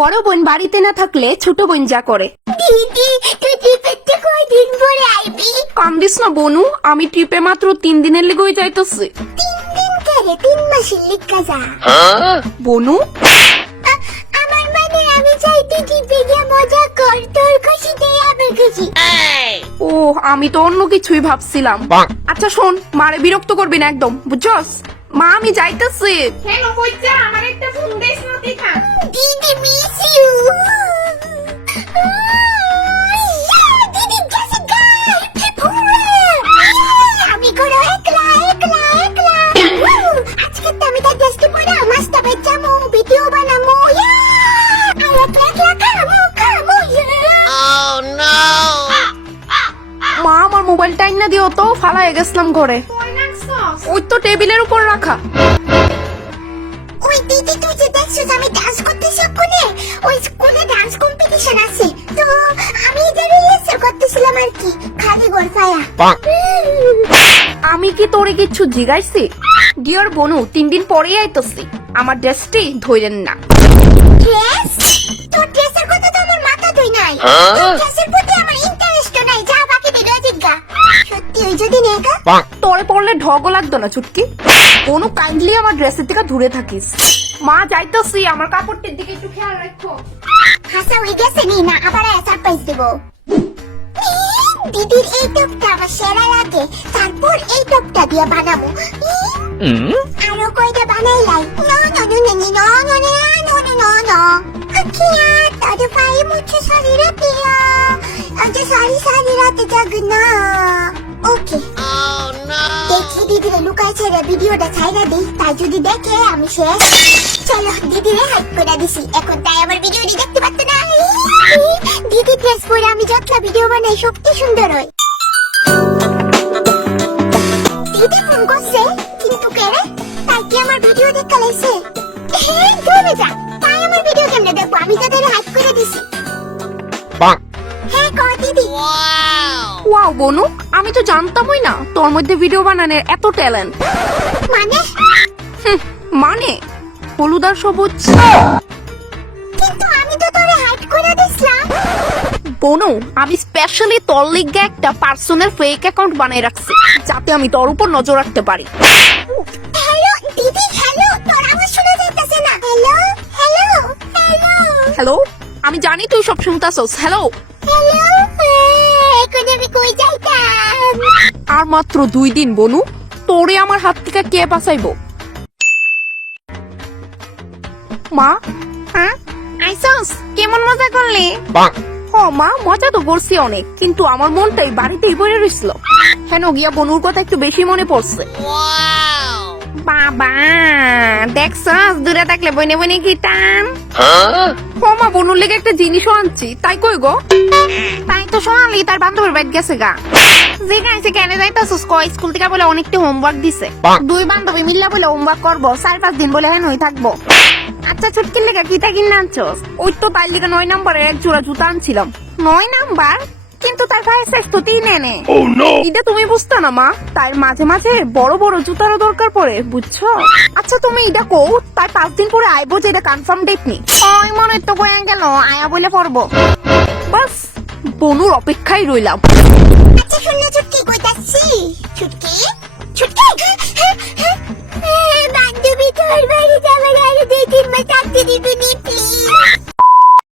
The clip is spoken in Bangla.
বড় বোন বাড়িতে না থাকলে ছোট বোন যা করে। দিদি তুই ট্রিপেতে কয়দিন পরে আইবি? কান্দিস না বনু আমি ট্রিপে মাত্র তিন দিনের লেগেই যাইতেছি। তিন দিন করে? তিন মাসের যা। বনু? আমার মানে আমি চাইতে ট্রিপে গিয়ে মজা কর তোর আমার খুশি। ও আমি তো অন্য কিছুই ভাবছিলাম। আচ্ছা শোন মারে বিরক্ত করবি না একদম বুঝছস? মা আমি যাইতেছি। কেন কইছা আমার একটা ফোন না দিদি মিস মোবাইল দিও তো ফালা হয়ে গেছিলাম ঘরে। ওই তো টেবিলের উপর রাখা। ওই দিদি তুই যে দেখছিস আমি ডান্স করতেছি ওখানে ওই স্কুলে ডান্স কম্পিটিশন আছে। তো আমি এদের রিহার্সাল করতেছিলাম আর কি খালি গোরফায়া। আমি কি তোরে কিছু জিগাইছি? ডিয়ার বনু তিন দিন পরেই আইতেছি। আমার ড্রেসটি ধরেন না। ড্রেস জল পড়লে ঢগ লাগতো না চুটকি। কোনো কাইন্ডলি আমার ড্রেসের থেকে দূরে থাকিস। মা যাইতেছি আমার কাপড়টির দিকে একটু খেয়াল রাখো। হাসা হয়ে গেছে নি? না আবার সারপ্রাইজ দেব। দিদির এই টপটা আমার সেরা লাগে। তারপর এই টপটা দিয়ে বানাবো। আরও কয়টা বানাই লাই? না না না না না না না না না সারি সারি রাতে জাগনা। দিদিরে লুকায় ছেড়ে ভিডিওটা ছাইরা দিই তাই যদি দেখে আমি শেষ। চলো দিদিরে হাইপ করে দিছি। এখন তাই আমার ভিডিওটি দেখতে পাচ্ছ না। দিদি ড্রেস পরে আমি যতলা ভিডিও বানাই সত্যি সুন্দর হয়। দিদি ফোন করছে কিন্তু কেড়ে তাই কি আমার ভিডিও দেখতে লাইছে হ্যাঁ দূরে যা তাই আমার ভিডিও কেমনে দেখব? আমি তাদের হাইপ করে দিছি। হ্যাঁ কর দিদি। ওয়াও বনু আমি তো জানতামই না তোর মধ্যে ভিডিও বানানোর এত ট্যালেন্ট মানে? মানে? হলুদ আর সবুজ। কিন্তু আমি তো তোরে হাইট করে দিছিলাম। বনু আমি স্পেশালি তোর লিগে একটা পার্সোনাল ফেক অ্যাকাউন্ট বানিয়ে রাখছি যাতে আমি তোর উপর নজর রাখতে পারি। হ্যালো দিদি হ্যালো তোর আওয়াজ শোনা যাইতেছে না। হ্যালো হ্যালো হ্যালো হ্যালো আমি জানি তুই সব শুনতাছস হ্যালো হ্যালো এখন আমি কই যাইতাম? আর মাত্র দুই দিন বনু। তোরে আমার হাত থেকে কে বাঁচাইবো? মা? হ্যাঁ? আইসস কেমন মজা করলি? হ মা মজা তো করছি অনেক কিন্তু আমার মনটাই বাড়িতেই বয়ে রইছিল। কেন গিয়া বনুর কথা একটু বেশি মনে পড়ছে। বাবা দেখছস? দূরে থাকলে বইনে বইনে গিটাম হ মা বনুর লেগে একটা জিনিসও আনছি। তাই কই গো? তাই তো সোনালি তার বান্ধবীর বাড়ি গেছে গা। জিজ্ঞাসা কেন যাইতাছিস? কয় স্কুল থেকে বলে অনেকটা হোমওয়ার্ক দিছে। দুই বান্ধবী মিল্লা বলে হোমওয়ার্ক করব। চার পাঁচ দিন বলে হ্যাঁ নই থাকব। আচ্ছা ছুটকির লেগে কিতা কিনে আনছস? ওই তো তার লিগে নয় নাম্বারের এক জোড়া জুতা আনছিলাম। নয় নাম্বার? কিন্তু তার গায়ের সাইজ তো তিন এনে। oh, এটা তুমি বুঝতে না মা। তার মাঝে মাঝে বড় বড় জুতারও দরকার পড়ে বুঝছ? আচ্ছা তুমি এটা কও তার পাঁচ দিন পরে আইবো যে এটা কনফার্ম ডেট নি ওই মনে তো কয়ে গেল আয়া বলে পড়ব। বাস বনুর অপেক্ষায় রইলাম। আচ্ছা শুনলে ছুটকি কইতাছি। ছুটকি? ছুটকি? বান্ধবী তোর বাড়ি যাওয়ার আর দুই তিন মাস আটকে দিবি